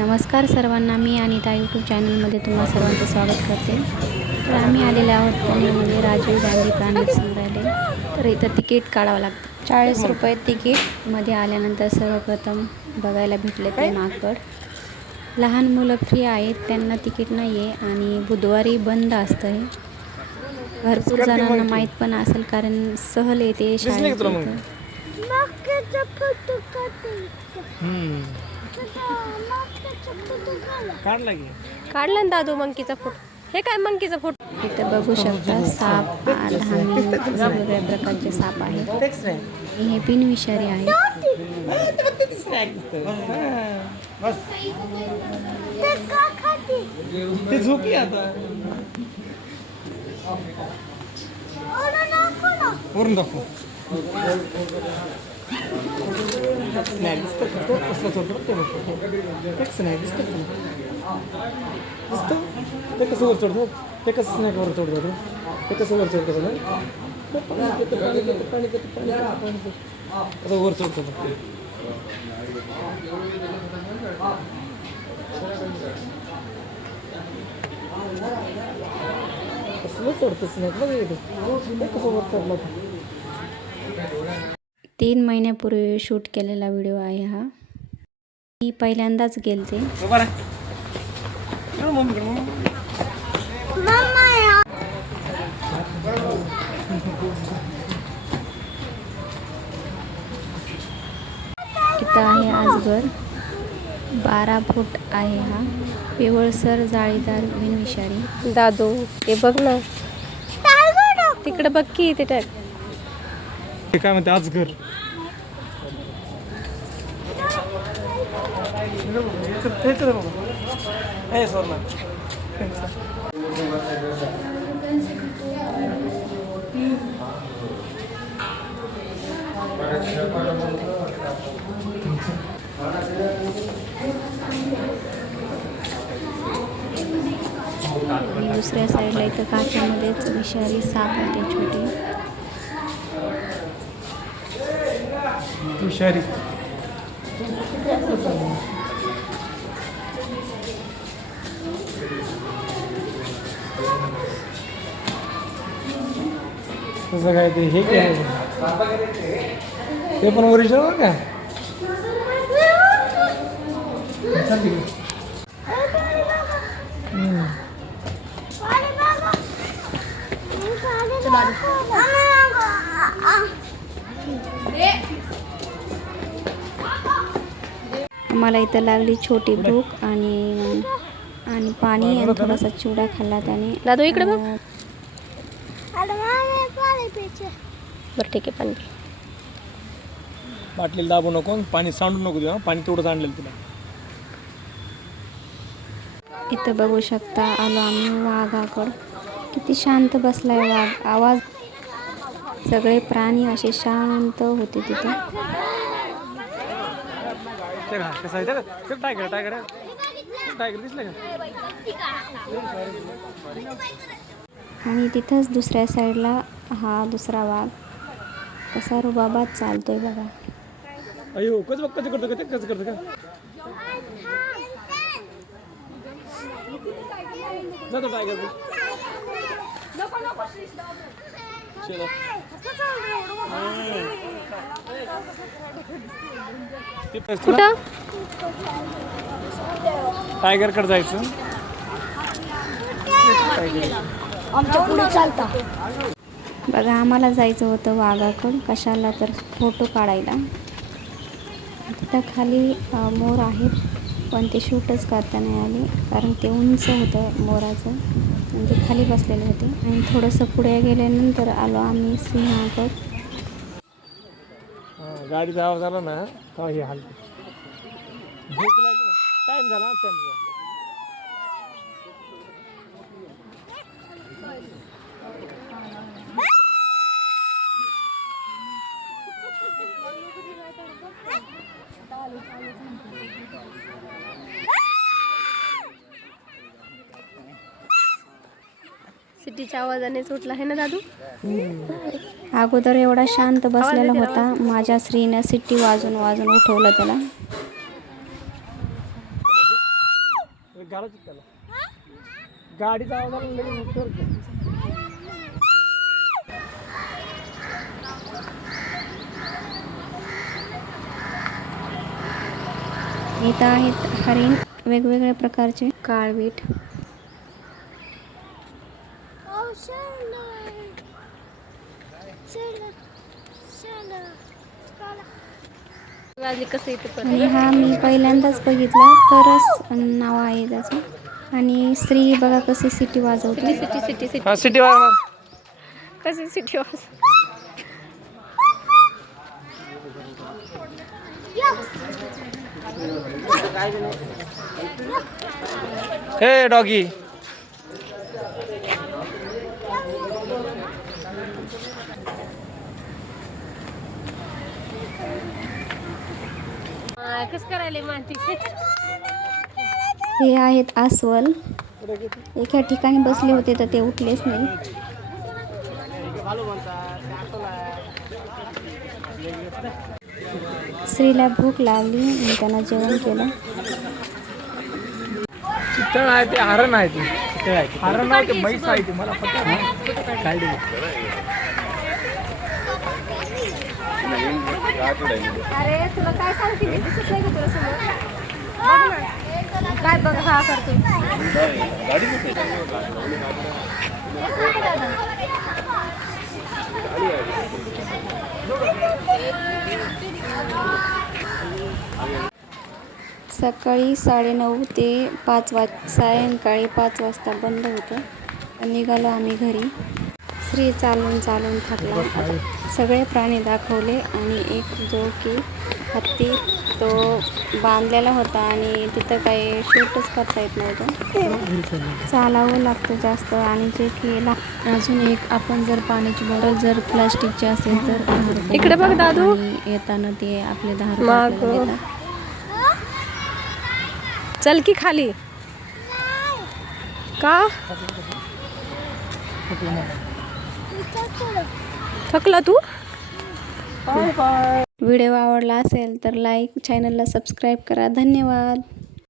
नमस्कार सर्वांना मी अनिता यूट्यूब चॅनलमध्ये तुम्हा सर्वांचं स्वागत करते. तर आम्ही आलेले आहोत पुण्यामध्ये राजीव गांधी प्राणी संग्रहालय. तर इथं तिकीट काढावं लागतं. चाळीस रुपये तिकीटमध्ये आल्यानंतर सर्वप्रथम बघायला भेटले ते माकड. लहान मुलं फ्री आहेत त्यांना तिकीट नाही आहे आणि बुधवारी बंद असतं हे भरपूर जणांना माहीत पण असेल कारण सहल येते शाळेत तुला मग? इथं. मक्याचा फोटो काढायचा हम्म. मक्याचा फोटो काढा काढला की? काढला ना दादू मंकीचा फोटो. हे काय मंकीचा फोटो? इथं बघू शकता साप लहान वेगवेगळ्या प्रकारचे साप आहेत. हे बिनविषारी आहेत. ते का खाते ते झोपी आता वरून दाखव. स्नॅक दिसतं का? तो कसला चोरतो ते बघ. एक स्नॅक दिसतं का तुला? दिसतं ते कसं वर चढतो ते कसं स्नॅक वर चढतो तो? ते कसं तीन महिन्यापूर्वी शूट केलेला व्हिडिओ आहे हा. मी पहिल्यांदाच गेलते. इथं आहे आजगर बारा फूट आहे हा. पिवळसर जाळीदार बिनविषारी. दादू ते बघ ना. तिकडे बघ की ते टाक ते काय म्हणते आज घर. आणि दुसऱ्या साईडला इथं काच्यामध्येच विषारी साप होते छोटे. हुशारी तसं काय ते हे काय ते पण ओरिजिनल का? चल हम्म. अरे बाबा मी काढे आम्हाला इथं लागली छोटी भूक आणि आणि पाणी आणि थोडासा चिवडा खाल्ला त्याने. दादू इकडे बघ. अं, अरे मामे पाणी पिचे बरं ठीक आहे पण बाटलीला दाबू नको पाणी सांडू नको देऊ. पाणी तेवढंच आणलेलं तुला. इथं बघू शकता आलो आम्ही वाघाकड. किती शांत बसलाय वाघ. आवाज सगळे प्राणी असे शांत होते तिथं. आणि तिथंच दुसऱ्या साईडला हा दुसरा वाघ. कसा रुबाबात चालतोय बघा. अयो कसं बघ कसं करतो का? ते कसं करतो का? जातो टायगर. कुठं? टायगरकडे जायचं. बघा आम्हाला जायचं होतं वाघाकडं कशाला तर फोटो काढायला. तिथं खाली मोर आहेत पण ते शूटच करता नाही आले कारण ते उंच होतं मोराचं. म्हणजे खाली बसलेले होते. आणि थोडंसं पुढे गेल्यानंतर आलो आम्ही सिंहाकड हा, गाडीचा आवाज आला ना हे हलते भूक लागली ना. टाइम झाला टाइम झाला सिटीच्या आवाजाने सुटला आहे ना दादू? अगोदर एवढा शांत बसलेला होता. माझ्या स्त्रीनं सिट्टी वाजून वाजून उठवलं त्याला. इथं आहेत हरिण वेगवेगळ्या प्रकारचे. काळवीट. आणि हा मी पहिल्यांदाच बघितला तरच नाव आहे त्याचं. आणि स्त्री बघा कशी सिटी वाजवते. सिटी सिटी सिटी हा सिटी कशी सिटी वाज हे डॉगी. कसं करायला माहिती हे आहेत अस्वल. एका ठिकाणी बसले होते तर ते उठलेच नाही. स्त्रीला भूक लागली आणि त्यानं जेवण केलं. चितळ आहे ते हरण आहे ते. हरण नाही ते म्हैस आहे ते. मला पत्ता नाही. काय ते? अरे तुला काय सांगते? मी दिसत नाही का तुला समोर? बघ ना. काय बघ हा करतो सकाळी साडेनऊ ते पाच वाज सायंकाळी पाच वाजता बंद होतं. निघालो आम्ही घरी. श्री चालून चालून थकला सगळे प्राणी दाखवले आणि एक जो की हत्ती तो बांधलेला होता आणि तिथं काही शूटच करता येत नव्हतं. चालावं लागतं जास्त आणि जे की अजून एक आपण जर पाण्याची बॉटल जर प्लास्टिकची असेल तर इकडे बघ दादू. येताना ते आपले दहा. चल की खाली. का? थकला तू? व्हिडिओ आवडला असेल तर लाईक चॅनलला सबस्क्राईब करा. धन्यवाद.